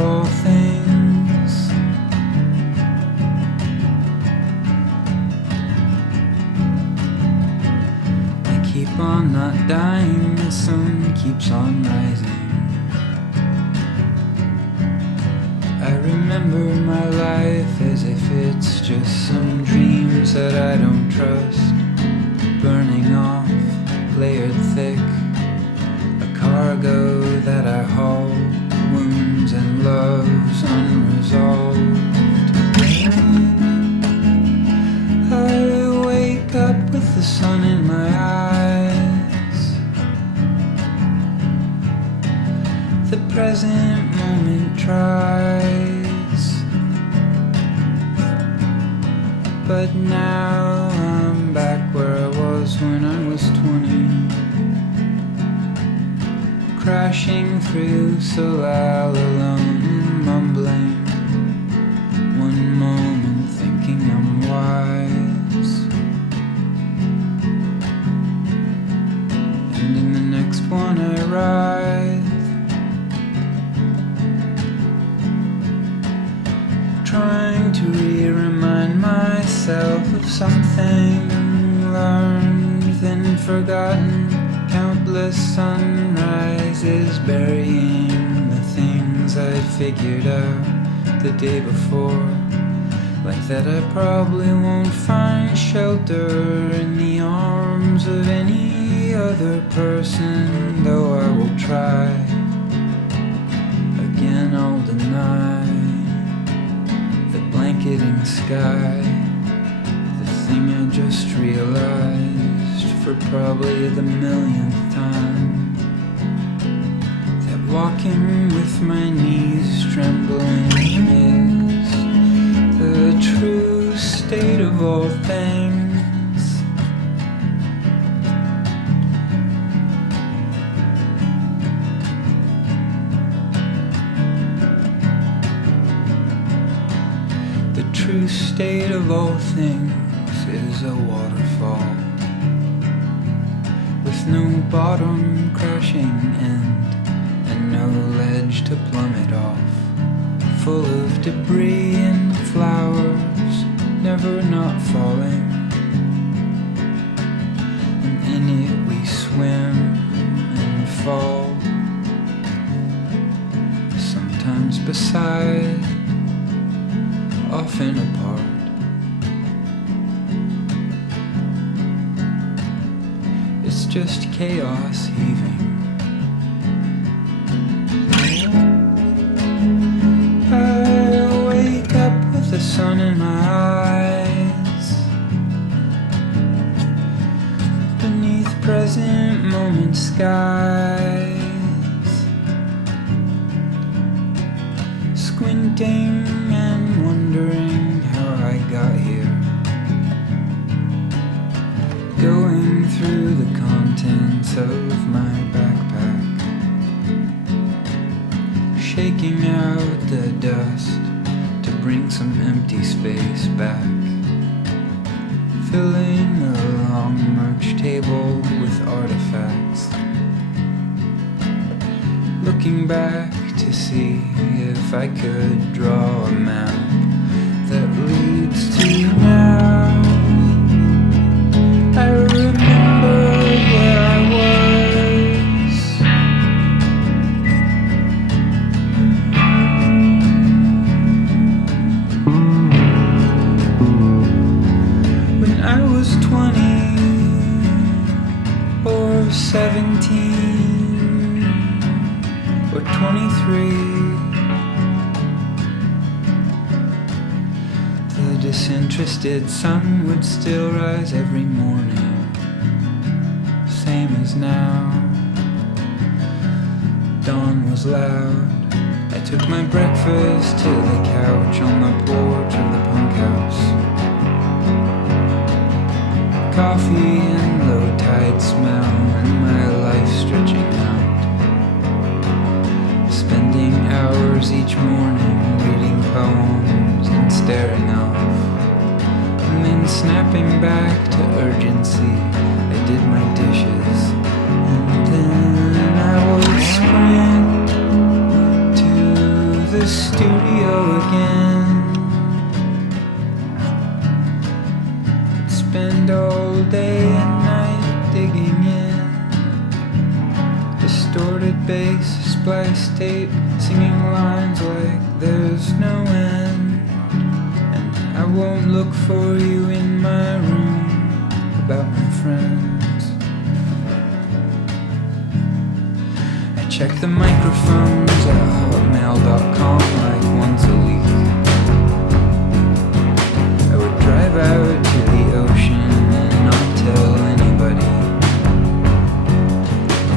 all things. I keep on not dying, the sun keeps on rising. I remember my life as if it's just some dreams that I don't trust, burning off, layered thick, a cargo that I haul, wounds and loves unresolved. I wake up with the sun in my eyes. The present moment tries, but now I'm back where I was when I was 20, crashing through so loud, alone and mumbling. One moment thinking I'm wise, and in the next one I writhe, trying to remind myself of something learned, then forgotten. Countless sunrises burying the things I'd figured out the day before. Like that I probably won't find shelter in the arms of any other person, though I will try. Again I'll deny the blanketing sky, the thing I just realized for probably the millionth time, that walking with my knees trembling is the true state of all things. The true state of all things is a waterfall, with no bottom crashing end, and no ledge to plummet off, full of debris and flowers, never not falling. And in it we swim and fall, sometimes beside, often apart. It's just chaos heaving. I wake up with the sun in my eyes, beneath present moment skies, squinting and wondering how I got here, going through the contents of my backpack, shaking out the dust to bring some empty space back, filling a long merch table with artifacts, looking back to see if I could draw a map that leads to now. I remember where I was, when I was 20 or 17 or 23. The disinterested sun would still rise every morning, same as now. Dawn was loud. I took my breakfast to the couch on the porch of the punk house. Coffee and low tide smell and my life stretching out. Spending hours each morning reading poems and staring off, and then snapping back to urgency. I did my dishes, and then I would sprint to the the studio again. Spend all day and night digging in. Distorted bass, spliced tape, singing lines like there's no end. And I won't look for you in my room about my friends. I check the microphones at hotmail.com like once a week. I would drive out to the ocean and not tell anybody.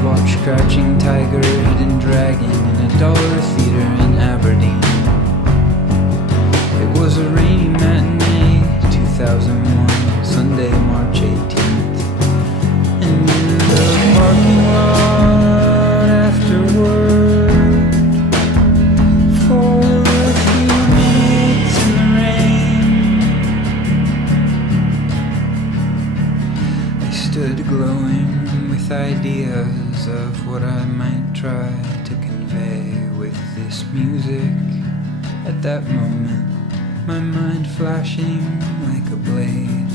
Watch Crouching Tiger, Hidden Dragon in a dollar theater in Aberdeen. It was a rainy matinee, 2001, Sunday, March 18th. And in the parking lot afterward, for a few minutes in the rain, I stood glowing with ideas of what I might try to convey with this music. At that moment, my mind flashing like a blade.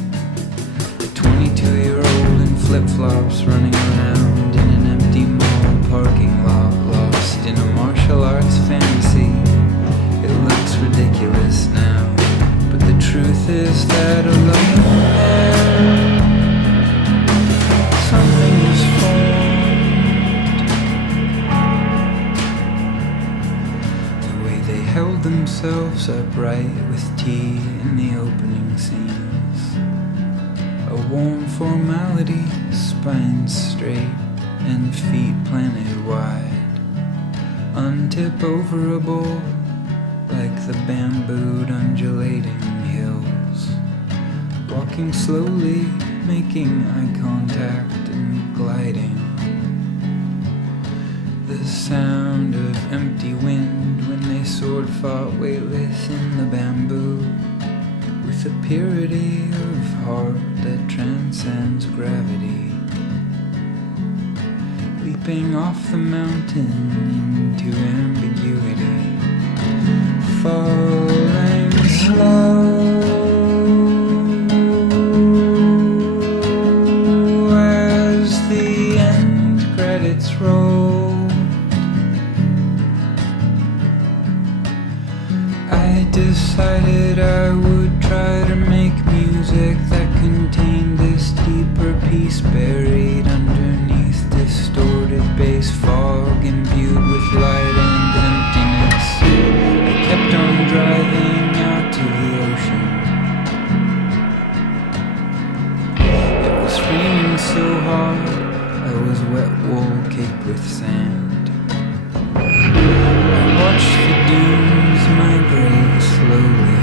A 22-year-old in flip-flops running around in an empty mall parking lot, lost in a martial arts fantasy. It looks ridiculous now, but the truth is that alone there, something was formed. The way they held themselves upright with tea in the opening scenes. A warm formality, spines straight and feet planted wide. Untip-overable like the bambooed undulating hills. Walking slowly, making eye contact and gliding. The sound of empty wind when they sword fought weightless in the bamboo, with a purity of heart that transcends gravity, leaping off the mountain into ambiguity, falling slow as the end credits roll. I decided I would try to make music that contained this deeper piece buried underneath distorted bass fog, imbued with light and emptiness. I kept on driving out to the ocean. It was raining so hard, I was wet wool caked with sand. I watched the dunes migrate slowly.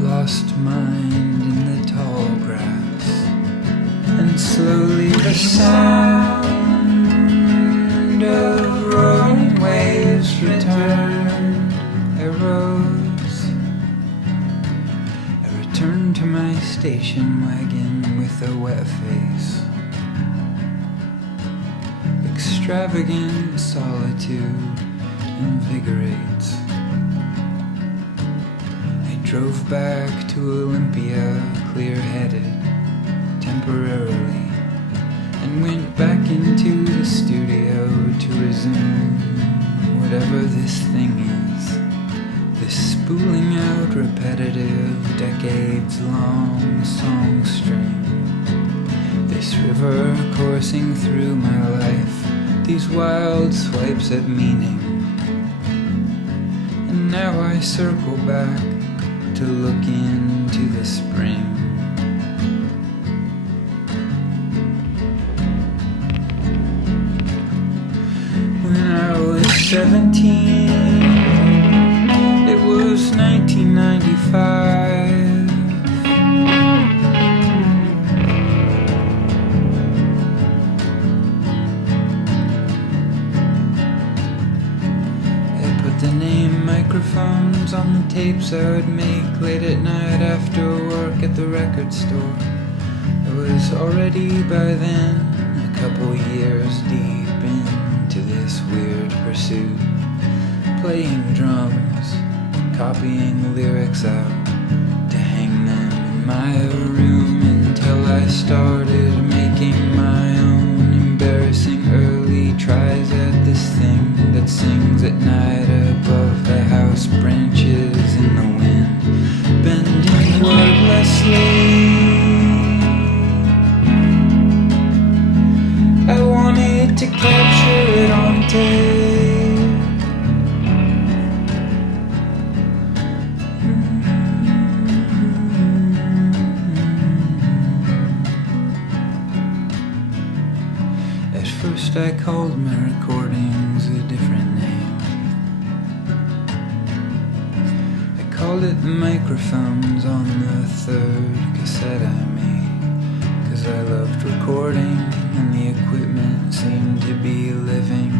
Lost mind in the tall grass, and slowly the sound of roaring waves returned. I rose. I returned to my station wagon with a wet face. Extravagant solitude invigorates. Drove back to Olympia, clear-headed, temporarily, and went back into the studio to resume whatever this thing is. This spooling out repetitive, decades-long song stream. This river coursing through my life, these wild swipes at meaning. And now I circle back to look into the spring. When I was 17, it was 1995. I put the name microphones on the tapes I would make late at night after work at the record store. I was already by then a couple years deep into this weird pursuit, playing drums, copying lyrics out to hang them in my room until I started making my own embarrassing early tries at this thing that sings at night above the house branches in the wind, bending wordlessly. I wanted to capture it on tape. At first I called my recordings a different name. I called it the microphones on the third cassette I made, 'cause I loved recording and the equipment seemed to be living,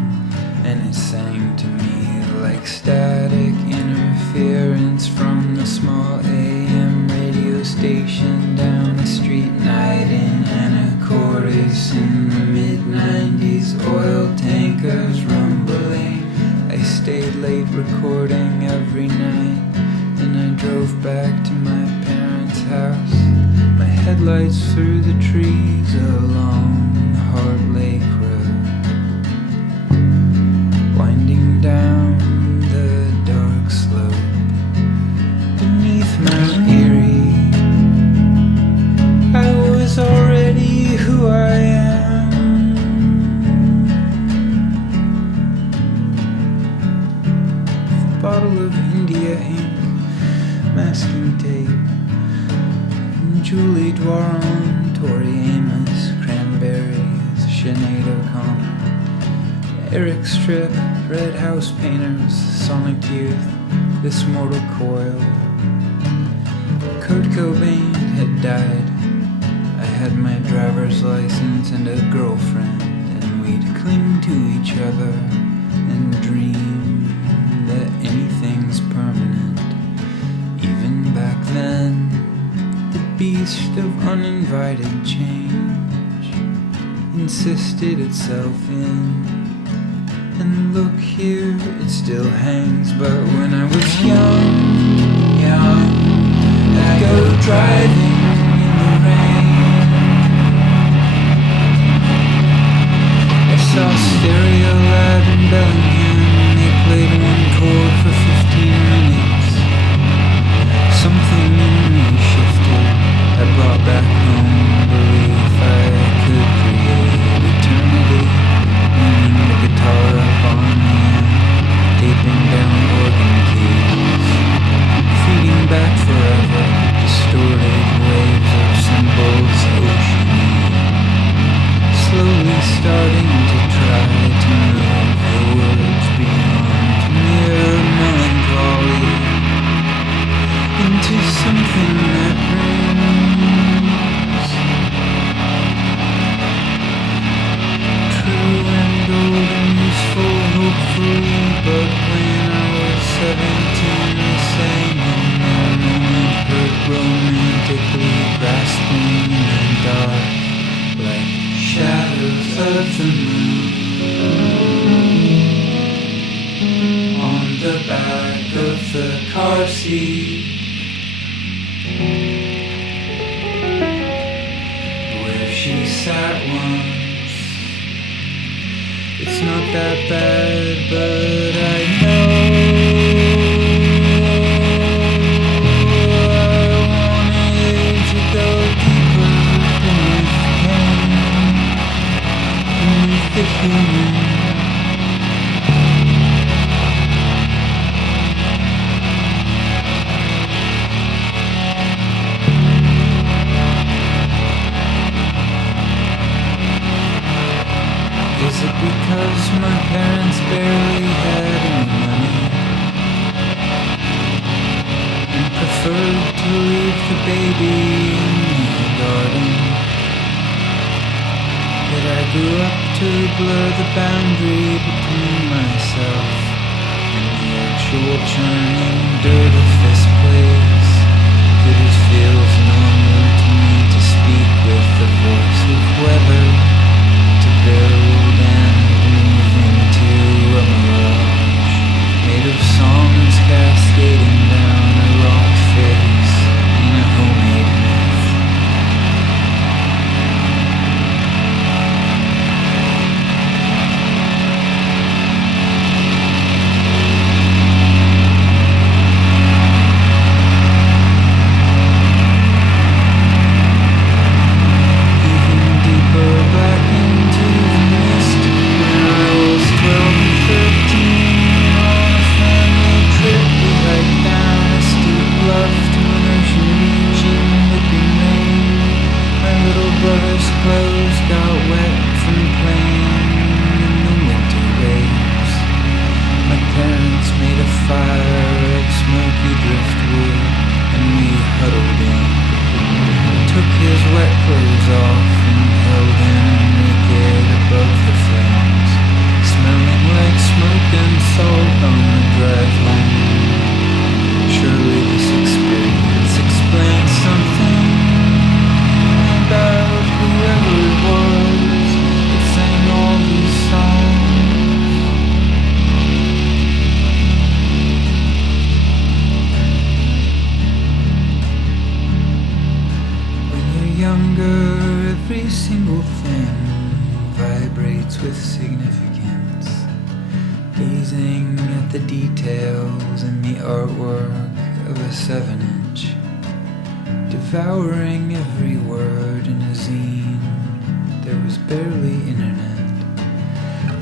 and it sang to me like static interference from the small AM radio station down the street night in Anacortes in the mid-90s. Oil tankers rumbling. I stayed late recording every night, then I drove back to my parents' house, my headlights through the trees along the Heart Lake Road, winding down the dark slope beneath Mount Erie. I was already who I am. A bottle of India ink, masking tape, Julie Dwaron, Tori Amos, Cranberries, Sinead O'Connor, Eric Stripp, Red House Painters, Sonic Youth, This Mortal Coil. Kurt Cobain had died. I had my driver's license and a girlfriend, and we'd cling to each other and dream that anything's permanent. Even back then, the beast of uninvited change insisted itself in. And look here, it still hangs. But when I was young, I'd go driving in the rain. I saw Stereo Lab in Bellingham. They played one chord for 15 minutes. Something in me shifted. I brought back home belief I could create eternity. Leaning the guitar up on me, taping down organ keys, feeding back forever distorted waves of symbols oceany, slowly starting to try to move the words beyond mere melancholy into something that brings true and old and useful, hopefully. But when I was 17, I sang in a moment, heard romantically grasping in the dark, like shadows of the moon on the back of the car seat, where she sat once. It's not that bad, but I know I wanted to go deeper beneath the human. Is it because my parents barely had any money and preferred to leave the baby in the garden that I grew up to blur the boundary between myself and the actual churning dirt of this place? That it feels normal to me to speak with the voice of weather, to build and move into a mirage made of songs cascading down a rock face in a homemade myth. Even deeper back into the mist, when I was 12 and 13, on a family trip we hiked down a steep bluff to an ocean-reaching whipping rain. My little brother's clothes got wet from playing in the winter waves. My parents made a fire of smoky driftwood, and we huddled in. Took his wet clothes off and held him naked above the flames, smelling like smoke and salt on the drive-home. Surely this experience explains something about whoever it was that sang all these songs. When you're younger, every single thing vibrates with significance, gazing at the details in the artwork of a 7-inch, devouring every word in a zine. There was barely internet.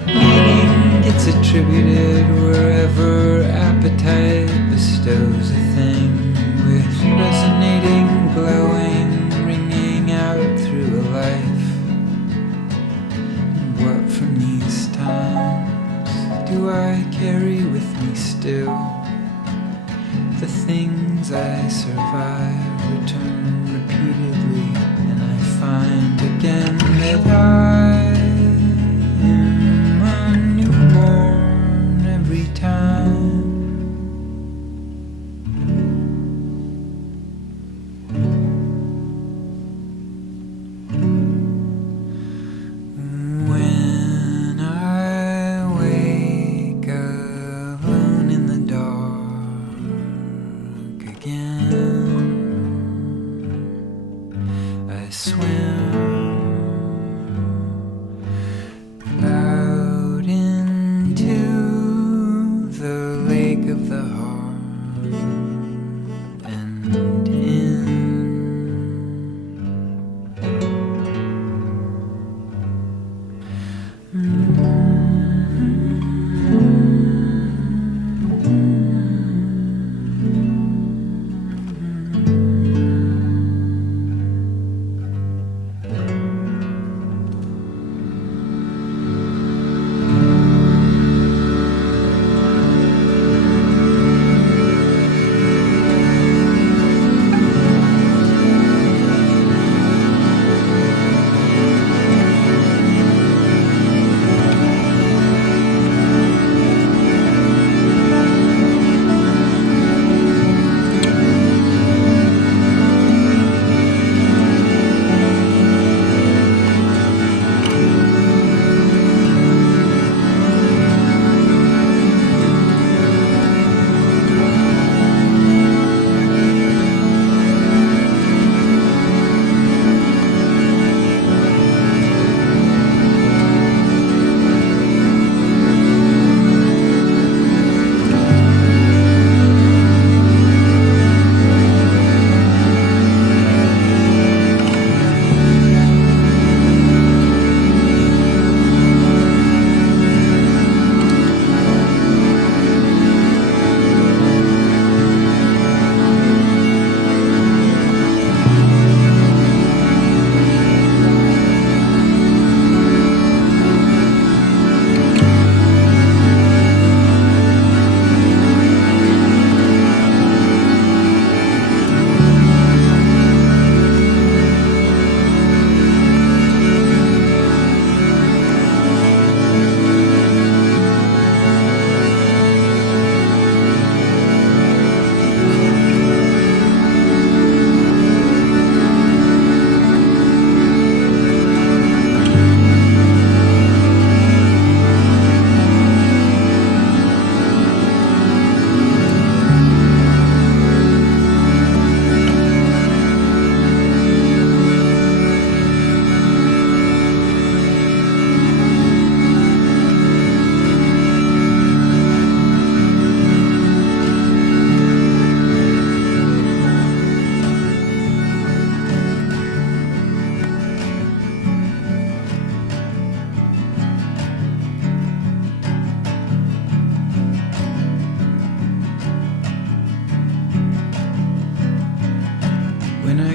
Meaning gets attributed wherever appetite bestows a thing, with resonating, glowing, ringing out through a life. And what from these times do I carry with me still? The things I survive return repeatedly, and I find again that I am a newborn every time. When I wake alone in the dark again, I swim out into the lake of the heart and in.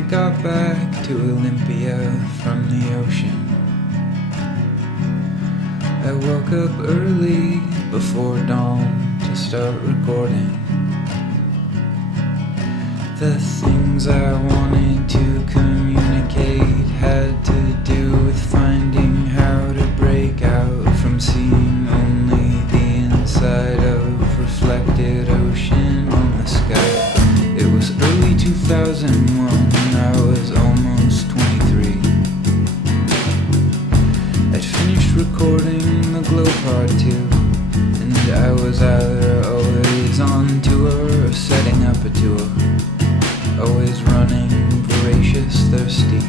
got back to Olympia from the ocean. I woke up early before dawn to start recording. The things I wanted to communicate had to do with finding how to break out from seeing only the inside of reflected ocean on the sky. It was early 2001 and I was almost 23. I'd finished recording the Glow Part 2, and I was either always on tour or setting up a tour. Always running, voracious, thirsty.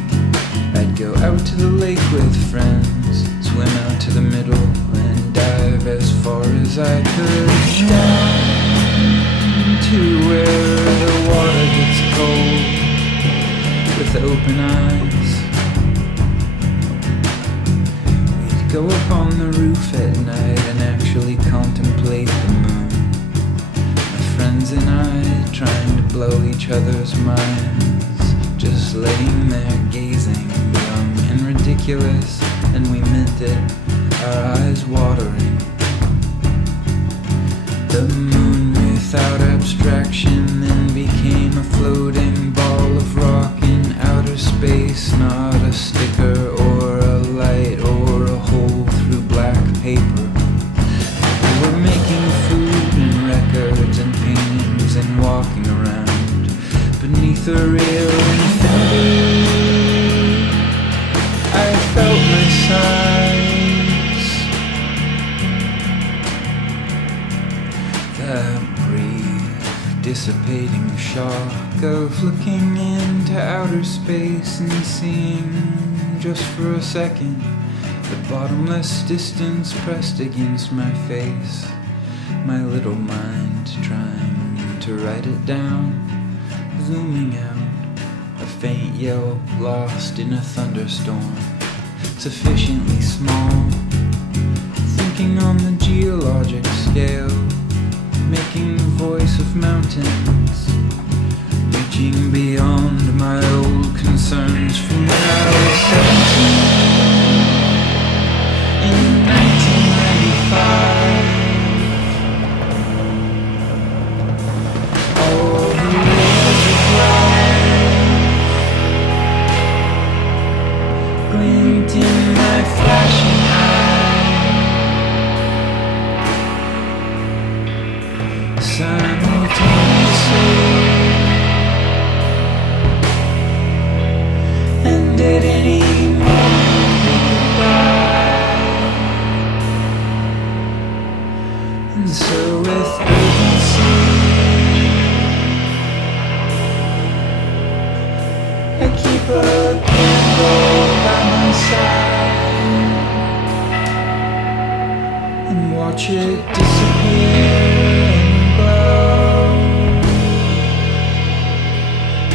I'd go out to the lake with friends, swim out to the middle, and dive as far as I could. Down to where the water gets cold, with open eyes. We'd go up on the roof at night and actually contemplate the moon. Friends and I trying to blow each other's minds, just laying there gazing, young and ridiculous, and we meant it, our eyes watering. The moon without abstraction then became a floating ball of rock in outer space, not a sticker or a light or a hole through black paper. We were making food and records and paintings and walking around beneath a real infinity. I felt my size. That brief, dissipating shock of looking into outer space and seeing, just for a second, the bottomless distance pressed against my face. My little mind trying to write it down, zooming out, a faint yelp lost in a thunderstorm, sufficiently small, thinking on the geologic scale, making the voice of mountains, reaching beyond my old concerns from when I was 17 in 1995. All the ways of life glint in my flashing eye simultaneously, and at any moment we could die. And so with urgency I keep a candle by my side and watch it disappear and glow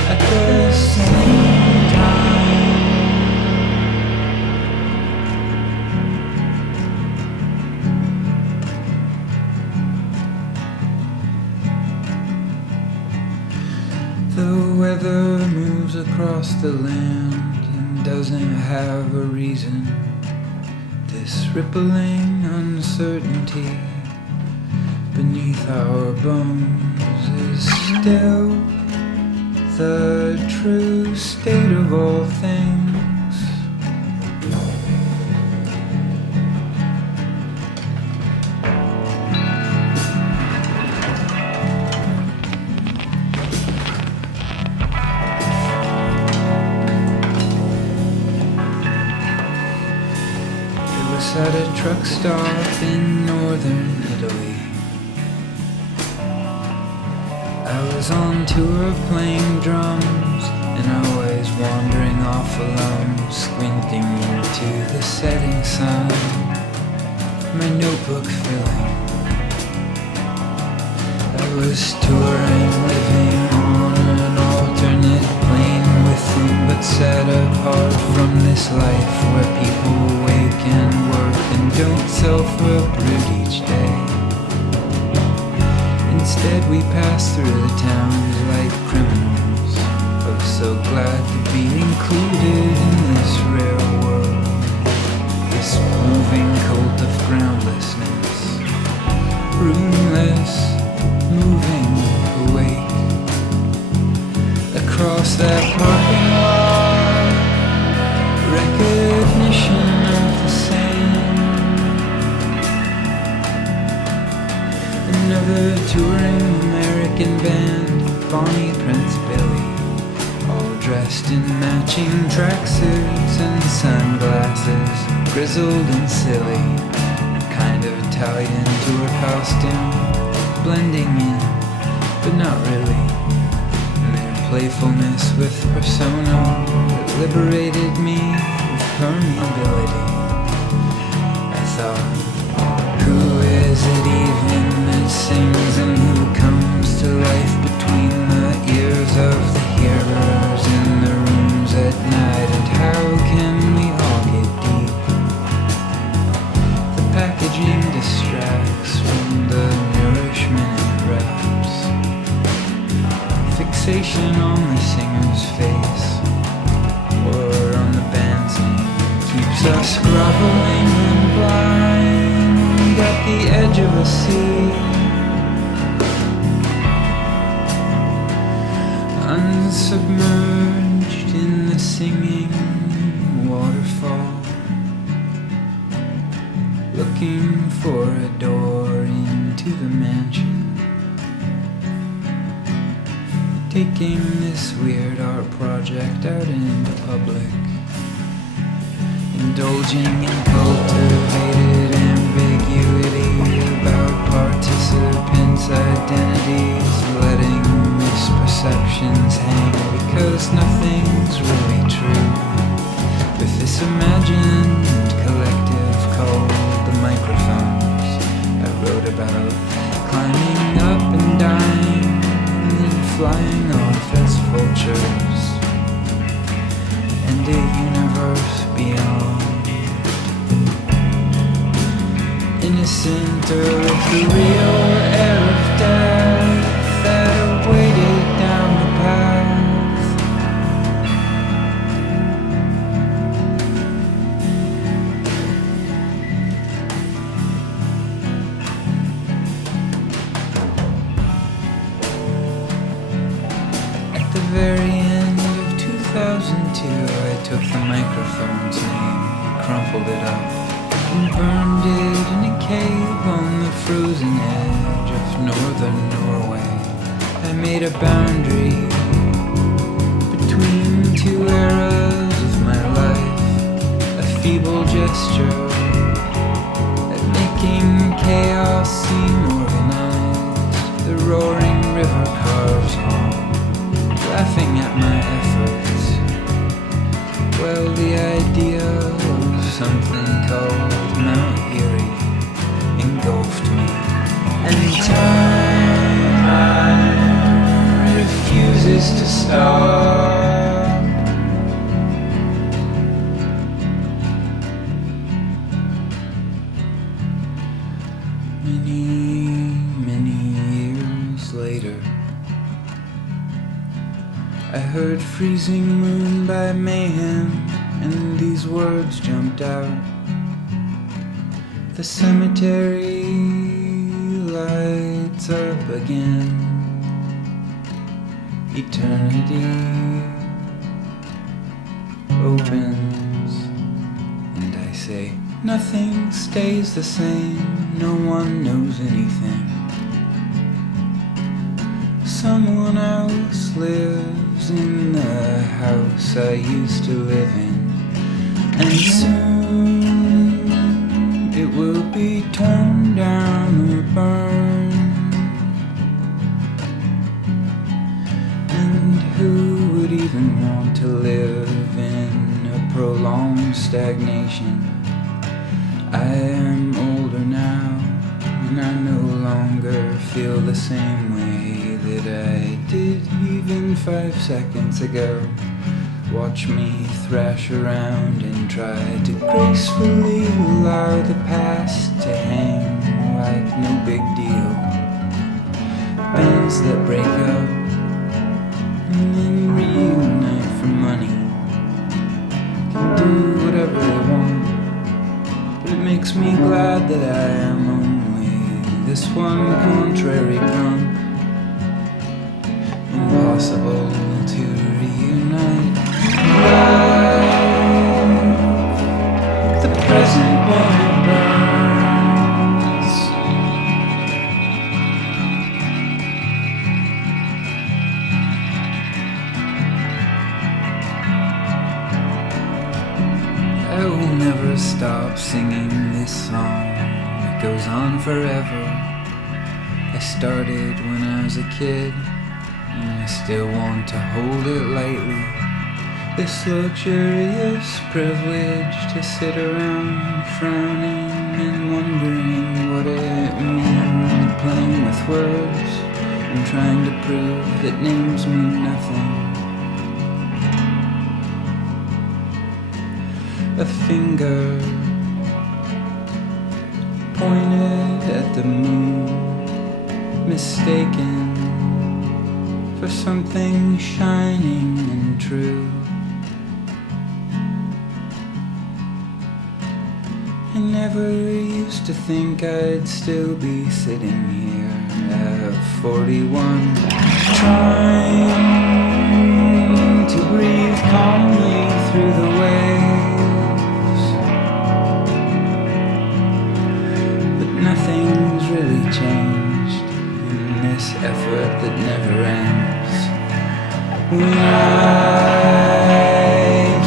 at the same time. The weather moves across the land and doesn't have a reason. This rippling uncertainty beneath our bones is still the true state of all things. At a truck stop in northern Italy, I was on tour playing drums and always wandering off alone, squinting into the setting sun, my notebook filling. I was touring, living on an alternate plane with them, but set apart from this life where people wake and work and don't self-uproot each day. Instead we pass through the towns like criminals of so glad to be included in this rare world, this moving cult of groundlessness, roomless, moving awake. Across that parking lot, recognition of the same. Another touring American band, Bonnie, Prince, Billy, all dressed in matching tracksuits and sunglasses, grizzled and silly, kind of Italian tour costume, blending in, but not really. Playfulness with persona that liberated me with permeability. I thought, who is it even that sings and who comes to life between the ears of the hearers in the rooms at night, and how can we all get deep? The packaging distracts from the nourishment it wraps. Fixation on the singer's face or on the band's name keeps us groveling and blind at the edge of a sea, unsubmerged in the singing waterfall, looking for a door into the mansion. Taking this weird art project out into public, indulging in cultivated ambiguity about participants' identities, letting misperceptions hang because nothing's really true. With this imagined collective called the microphones, I wrote about climbing up and dying, flying off as vultures, and a universe beyond, innocent of the real air of death that awaited down the path. Very end of 2002, I took the microphone's name, crumpled it up, and burned it in a cave on the frozen edge of northern Norway. I made a boundary between two eras of my life, a feeble gesture at making chaos seem organized. The roaring river carves home, laughing at my efforts. Well, the idea of something called Mount Erie engulfed me, and time refuses to stop. Many years later, I heard Freezing Moon by Mayhem, and these words jumped out. The cemetery lights up again. Eternity opens, and I say, nothing stays the same, no one knows anything. Someone else lives in the house I used to live in, and soon it will be torn down or burned. And who would even want to live in a prolonged stagnation? I am older now, and I no longer feel the same way that I did even 5 seconds ago. Watch me thrash around and try to gracefully allow the past to hang like no big deal. Bands that break up and then reunite makes me glad that I am only this one contrary grump. Impossible to reunite love, the present when it burns. I will never stop singing this song, it goes on forever. I started when I was a kid, and I still want to hold it lightly. This luxurious privilege to sit around frowning and wondering what it means, playing with words and trying to prove that names mean nothing. A finger pointed at the moon, mistaken for something shining and true. I never used to think I'd still be sitting here at 41, trying to breathe calmly through the waves. But nothing's really changed in this effort that never ends. When I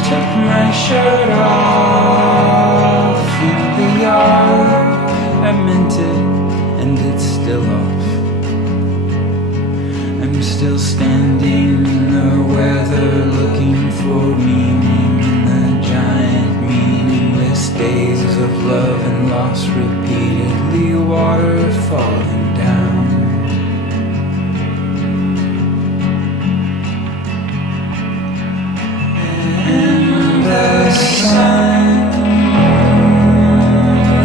took my shirt off in the yard, I meant it, and it's still off. I'm still standing in the weather, looking for meaning in the giant meaningless days of love and loss, repeatedly water falling down. And the sun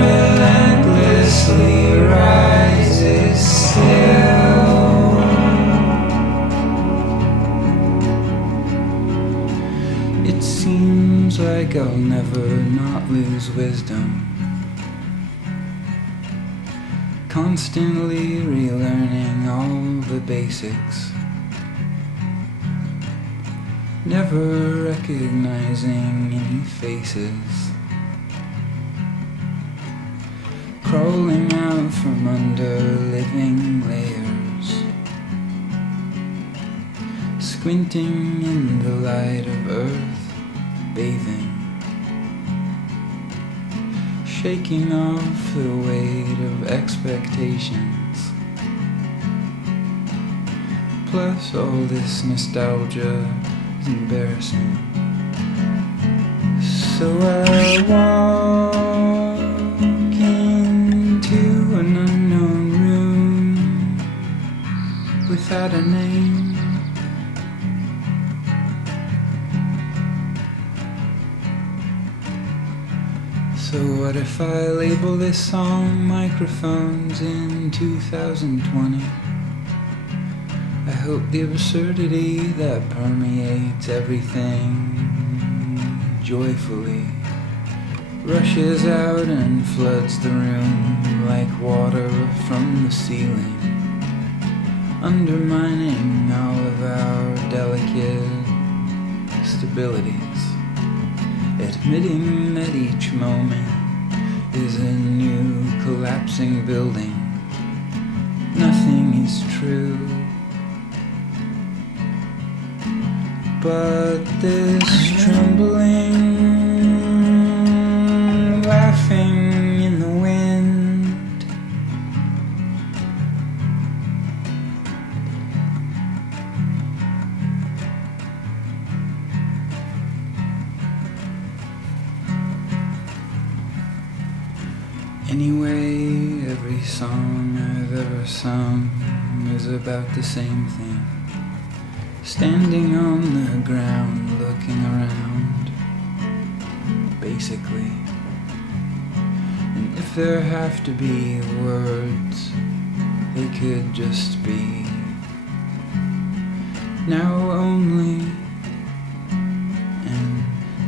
relentlessly rises still. It seems like I'll never not lose wisdom, constantly relearning all the basics, never recognizing any faces, crawling out from under living layers, squinting in the light of earth, bathing, shaking off the weight of expectations, plus all this nostalgia is embarrassing. So I walk into an unknown room without a name. So what if I label this song Microphones in 2020? I hope the absurdity that permeates everything joyfully rushes out and floods the room like water from the ceiling, undermining all of our delicate stabilities, admitting that each moment is a new collapsing building. Nothing is true, but this trembling, laughing in the wind, anyway, every song I've ever sung is about the same thing. Standing on the ground, looking around, basically. And if there have to be words, they could just be now only. And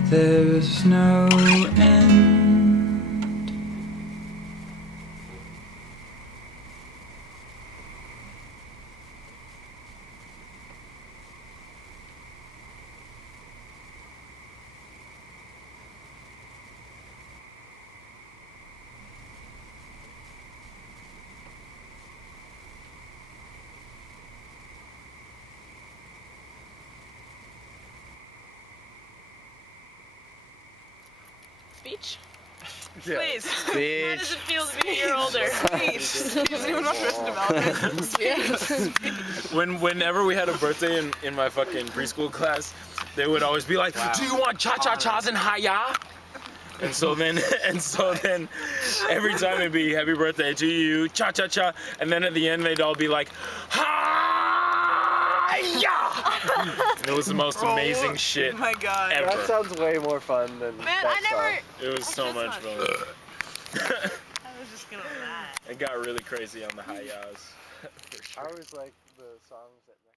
there's no end speech? Yeah. Please. How does Bitch. it feel to be a year older? Please. Does anyone watch Arrested Development? Yes. Whenever we had a birthday in my fucking preschool class, they would always be like, "Do you want cha-cha-chas and hi-ya?" And so then every time it'd be happy birthday to you, cha-cha-cha, and then at the end they'd all be like, hi-ya! And it was the most amazing shit Oh my god. ever. That sounds way more fun than Man, that I never. It was so much fun. I was just gonna laugh. It got really crazy on the hi-yas, for I sure. always like the songs at night.